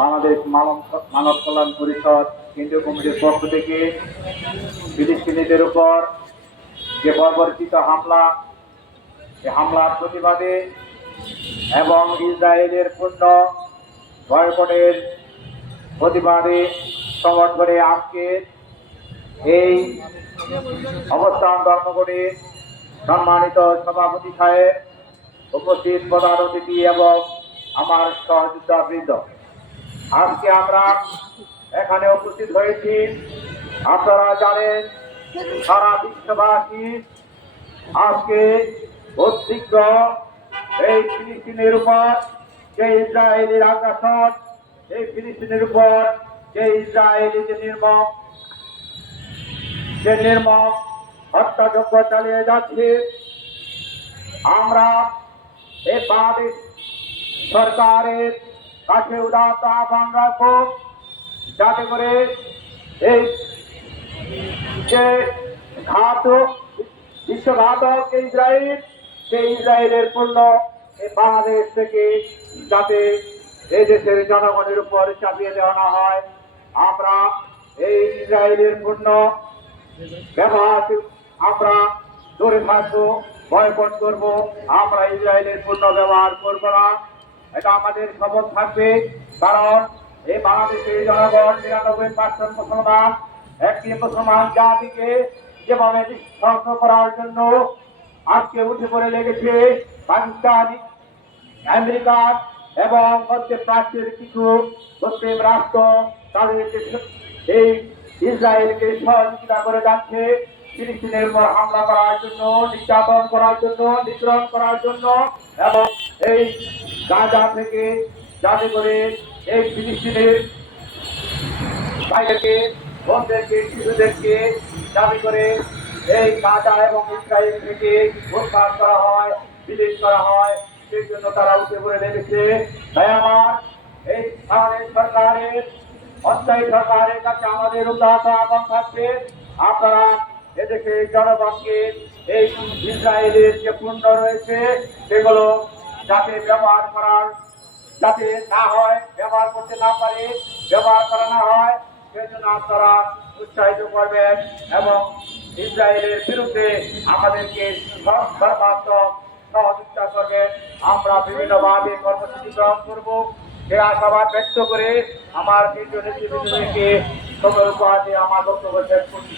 বাংলাদেশ মানব কল্যাণ পরিষদ কেন্দ্রীয় কমিটির পক্ষ থেকে ফিলিস্তিনিদের উপর যে বর্বরচিত হামলা, সে হামলার প্রতিবাদে এবং ইসরায়েলের পূর্ণ বয়কটের প্রতিবাদে সমর্থনে আজকে এই অবস্থান ধর্মঘটে সম্মানিত সভাপতি সাহেব, উপস্থিত প্রধান অতিথি এবং আমার সহযোদ্ধাবৃন্দ, আজকে আমরা এখানে উপস্থিত হয়েছি। আপনারা জানেন সারা বিশ্ববাসী আজকে উদ্বিগ্ন এই ফিলিস্তিনের উপর যে ইসরায়েলের আগ্রাসন, এই ফিলিস্তিনের উপর যে ইসরায়েলি যে নির্মম হত্যাযজ্ঞ চালিয়ে যাচ্ছে। আমরা এই বাংলাদেশ সরকারের কাছে উদাত্ত আহ্বান রাখবো, যাতে করে এই যে ঘাতক বিশ্বঘাতক ইসরায়েল, সেই ইসরায়েলের পণ্য এই বাংলাদেশ থেকে যাতে এই দেশের জনগণের উপর চাপিয়ে দেওয়া না হয়। আমরা এই ইসরায়েলের পণ্য ব্যবহার আমরা দূরে থাকবো, বয়কট করবো। আমরা ইসরায়েলের পণ্য ব্যবহার করবো না, এটা আমাদের শপথ থাকবে। কারণ এই বাংলাদেশের জনগণ ৯৯% মুসলমান। একটি মুসলমান জাতিকে যেভাবে ধ্বংস করার জন্য আজকে উঠে পড়ে লেগেছে পাকিস্তান, আমেরিকা এবং মধ্যপ্রাচ্যের কিছু মুসলিম রাষ্ট্র, তাদের এই ইসরায়েলকে সহযোগিতা করে যাচ্ছে ফিলিস্তিনের উপর হামলা করার জন্য, নির্যাতন করার জন্য, নিগ্রহণ করার জন্য এবং এই গাজা থেকে যাতে করে এই ফিলিস্তিনের বাইরেকে, বোনদেরকে, শিশুদেরকে দাবি করে এই গাজা এবং ইসরায়েল থেকে উদ্ধার করা হয়, বিলীন করা হয়, সেই জন্য তারা উঠে পড়ে লেগেছে। তাই আমার এই সরকারের, অস্থায়ী সরকারের কাছে আমাদের উদাহরণ আহ্বান থাকবে, আপনারা এদেশে জনগণকে এই ইসরায়েলের যে পণ্য রয়েছে সেগুলো যাতে ব্যবহার করার যাতে না হয়, ব্যবহার করতে না পারে, ব্যবহার করা না হয়, সেজন্য আপনারা উৎসাহিত করবেন এবং ইসরায়েলের বিরুদ্ধে আমাদেরকে সর্বাত্মক সহযোগিতা করবেন। আমরা বিভিন্নভাবে কর্মসূচি গ্রহণ করবো, সে আশাবাদ ব্যক্ত করে আমার কেন্দ্রীয় নেতৃবৃন্দকে সময় উপহার দিয়ে আমার বক্তব্য শেষ করছি।